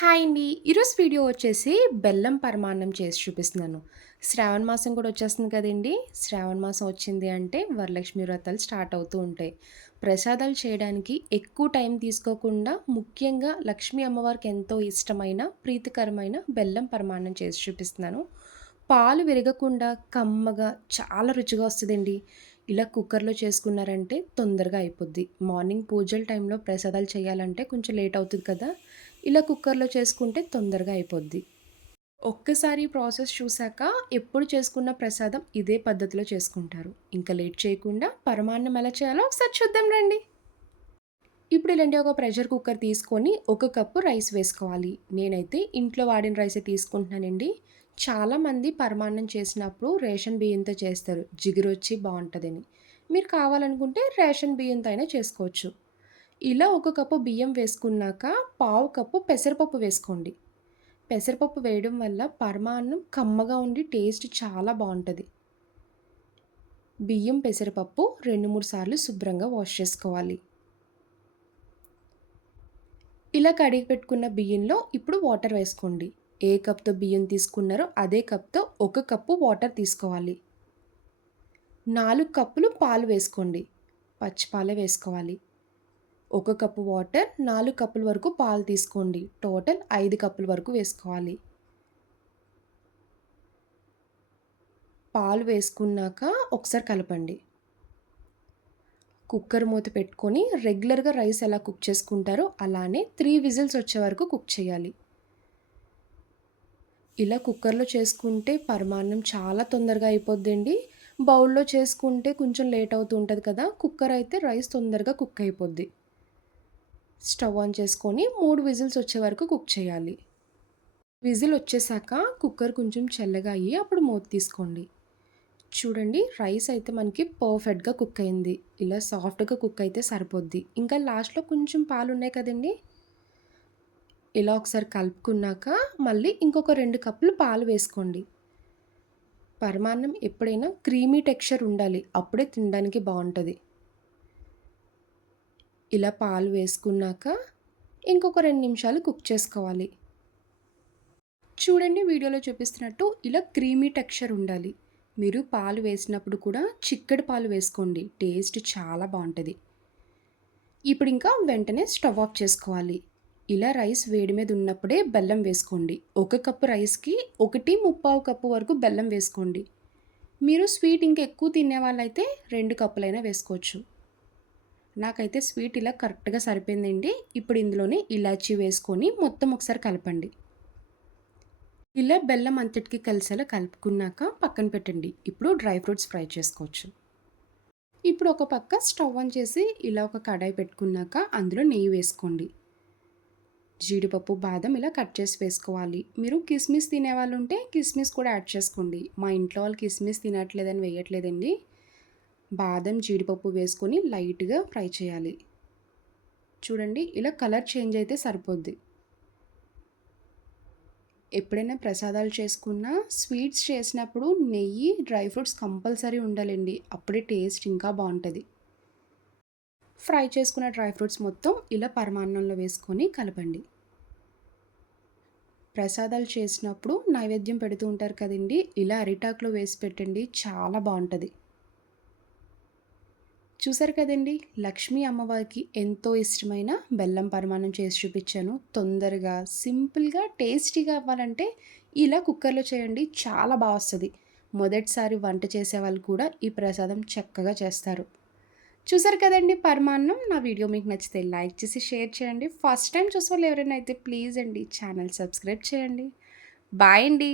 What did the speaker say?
Hi అండి. ఈరోజు video వచ్చేసి బెల్లం పరమాన్నం చేసి చూపిస్తున్నాను. శ్రావణ మాసం కూడా వచ్చేస్తుంది కదండీ! శ్రావణ మాసం వచ్చింది అంటే వరలక్ష్మి వ్రతాలు స్టార్ట్ అవుతూ ఉంటాయి. ప్రసాదాలు చేయడానికి ఎక్కువ టైం తీసుకోకుండా ముఖ్యంగా లక్ష్మీ అమ్మవారికి ఎంతో ఇష్టమైన, ప్రీతికరమైన బెల్లం పరమాన్నం చేసి చూపిస్తున్నాను. పాలు విరగకుండా కమ్మగా చాలా రుచిగా వస్తదండి. ఇలా కుక్కర్‌లో చేసుకున్నారంటే తొందరగా అయిపోద్ది. మార్నింగ్ పూజల టైంలో ప్రసాదాలు చేయాలంటే కొంచెం లేట్ అవుతది కదా! ఇలా కుక్కర్‌లో చేసుకుంటే తొందరగా అయిపోద్ది. ఒక్కసారి ప్రాసెస్ చూసాక ఎప్పుడు చేసుకున్న ప్రసాదం ఇదే పద్ధతిలో చేసుకుంటారు. ఇంకా లేట్ చేయకుండా పరమాన్నం ఎలా చేయాలో ఒకసారి చూద్దాం రండి. ఇప్పుడు ఇలాంటి ఒక ప్రెషర్ కుక్కర్ తీసుకొని ఒక కప్పు రైస్ వేసుకోవాలి. నేనైతే ఇంట్లో వాడిన రైసే తీసుకుంటున్నానండి. చాలామంది పరమాన్నం చేసినప్పుడు రేషన్ బియ్యంతో చేస్తారు. జిగురొచ్చి బావుంటదని. మీరు కావాలనుకుంటే రేషన్ బియ్యంతో అయినా చేసుకోవచ్చు. ఇలా ఒక కప్పు బియ్యం వేసుకున్నాక పావు కప్పు పెసరపప్పు వేసుకోండి. పెసరపప్పు వేయడం వల్ల పరమాన్నం కమ్మగా ఉండి టేస్ట్ చాలా బావుంటది. బియ్యం, పెసరపప్పు 2, 3 సార్లు శుభ్రంగా వాష్ చేసుకోవాలి. ఇలా కడిగి పెట్టుకున్న బియ్యంలో ఇప్పుడు వాటర్ వేసుకోండి. ఏ కప్‌తో బియ్యం తీసుకున్నారో అదే కప్‌తో ఒక కప్పు వాటర్ తీసుకోవాలి. 4 కప్పులు పాలు వేసుకోండి. పచ్చి పాలే వేసుకోవాలి. ఒక కప్పు వాటర్, 4 కప్పుల వరకు పాలు తీసుకోండి. టోటల్ 5 కప్పుల వరకు వేసుకోవాలి. పాలు వేసుకున్నాక ఒకసారి కలపండి. కుక్కర్ మూత పెట్టుకొని రెగ్యులర్‌గా రైస్ ఎలా కుక్ చేసుకుంటారో అలానే 3 విజిల్స్ వచ్చే వరకు కుక్ చేయాలి. ఇలా కుక్కర్‌లో చేసుకుంటే పరమాన్నం చాలా తొందరగా అయిపోద్దండి. బౌల్‌లో చేసుకుంటే కొంచెం లేట్ అవుతూ ఉంటది కదా! కుక్కర్ అయితే రైస్ తొందరగా కుక్ అయిపోద్ది. స్టవ్ ఆన్ చేసుకొని 3 విజిల్స్ వచ్చే వరకు కుక్ చేయాలి. విజిల్ వచ్చేసాక కుక్కర్ కొంచెం చల్లగా అయ్యి అప్పుడు మూత తీసుకోండి. చూడండి రైస్ అయితే మనకి పర్ఫెక్ట్‌గా కుక్ అయింది. ఇలా సాఫ్ట్‌గా కుక్ అయితే సరిపోద్ది. ఇంకా లాస్ట్‌లో కొంచెం పాలున్నాయి కదండీ! ఇలా ఒకసారి కలుపుకున్నాక మళ్ళీ ఇంకొక 2 కప్పులు పాలు వేసుకోండి. పరమాన్నం ఎప్పుడైనా క్రీమీ టెక్స్చర్ ఉండాలి. అప్పుడే తినడానికి బావుంటది. ఇలా పాలు వేసుకున్నాక ఇంకొక 2 నిమిషాలు కుక్ చేసుకోవాలి. చూడండి వీడియోలో చూపిస్తున్నట్టు ఇలా క్రీమీ టెక్స్చర్ ఉండాలి. మీరు పాలు వేసినప్పుడు కూడా చిక్కటి పాలు వేసుకోండి. టేస్ట్ చాలా బావుంటది. ఇప్పుడు ఇంకా వెంటనే స్టవ్ ఆఫ్ చేసుకోవాలి. ఇలా రైస్ వేడి మీద ఉన్నప్పుడే బెల్లం వేసుకోండి. ఒక కప్పు రైస్‌కి 1 కప్పు వరకు బెల్లం వేసుకోండి. మీరు స్వీట్ ఇంకా ఎక్కువ తినేవాళ్ళైతే 2 కప్పులైనా వేసుకోవచ్చు. నాకైతే స్వీట్ ఇలా కరెక్ట్‌గా సరిపోయిందండి. ఇప్పుడు ఇందులోనే ఇలాచీ వేసుకొని మొత్తం ఒకసారి కలపండి. ఇలా బెల్లం అంతటికి కలిసేలా కలుపుకున్నాక పక్కన పెట్టండి. ఇప్పుడు డ్రై ఫ్రూట్స్ ఫ్రై చేసుకోవచ్చు. ఇప్పుడు ఒక పక్క స్టవ్ ఆన్ చేసి ఇలా ఒక కడాయి పెట్టుకున్నాక అందులో నెయ్యి వేసుకోండి. జీడిపప్పు, బాదం ఇలా కట్ చేసి వేసుకోవాలి. మీరు కిస్మిస్ తినేవాళ్ళు ఉంటే కిస్మిస్ కూడా యాడ్ చేసుకోండి. మా ఇంట్లో వాళ్ళు కిస్మిస్ తినట్లేదని వేయట్లేదండి. బాదం, జీడిపప్పు వేసుకొని లైట్‌గా ఫ్రై చేయాలి. చూడండి ఇలా కలర్ చేంజ్ అయితే సరిపోద్ది. ఎప్పుడైనా ప్రసాదాలు చేసుకున్నా, స్వీట్స్ చేసినప్పుడు నెయ్యి, డ్రై ఫ్రూట్స్ కంపల్సరీ ఉండాలండి. అప్పుడే టేస్ట్ ఇంకా బావుంటది. ఫ్రై చేసుకున్న డ్రై ఫ్రూట్స్ మొత్తం ఇలా పరమాన్నంలో వేసుకొని కలపండి. ప్రసాదాలు చేసినప్పుడు నైవేద్యం పెడుతూ ఉంటారు కదండీ! ఇలా అరిటాకులో వేసి పెట్టండి. చాలా బావుంటది. చూసారు కదండీ! లక్ష్మీ అమ్మవారికి ఎంతో ఇష్టమైన బెల్లం పరమాన్నం చేసి చూపిచ్చాను. తొందరగా, సింపుల్‌గా, టేస్టీగా అవ్వాలంటే ఇలా కుక్కర్‌లో చేయండి. చాలా బా వస్తది. మొదటిసారి వంట చేసేవాళ్ళు కూడా ఈ ప్రసాదం చక్కగా చేస్తారు. చూసారు కదండీ పరమాన్నం. నా వీడియో మీకు నచ్చితే లైక్ చేసి, షేర్ చేయండి. ఫస్ట్ టైమ్ చూసేవాళ్ళు ఎవరైనా అయితే ప్లీజ్ అండి ఛానల్ సబ్స్క్రైబ్ చేయండి. బాయ్ అండి.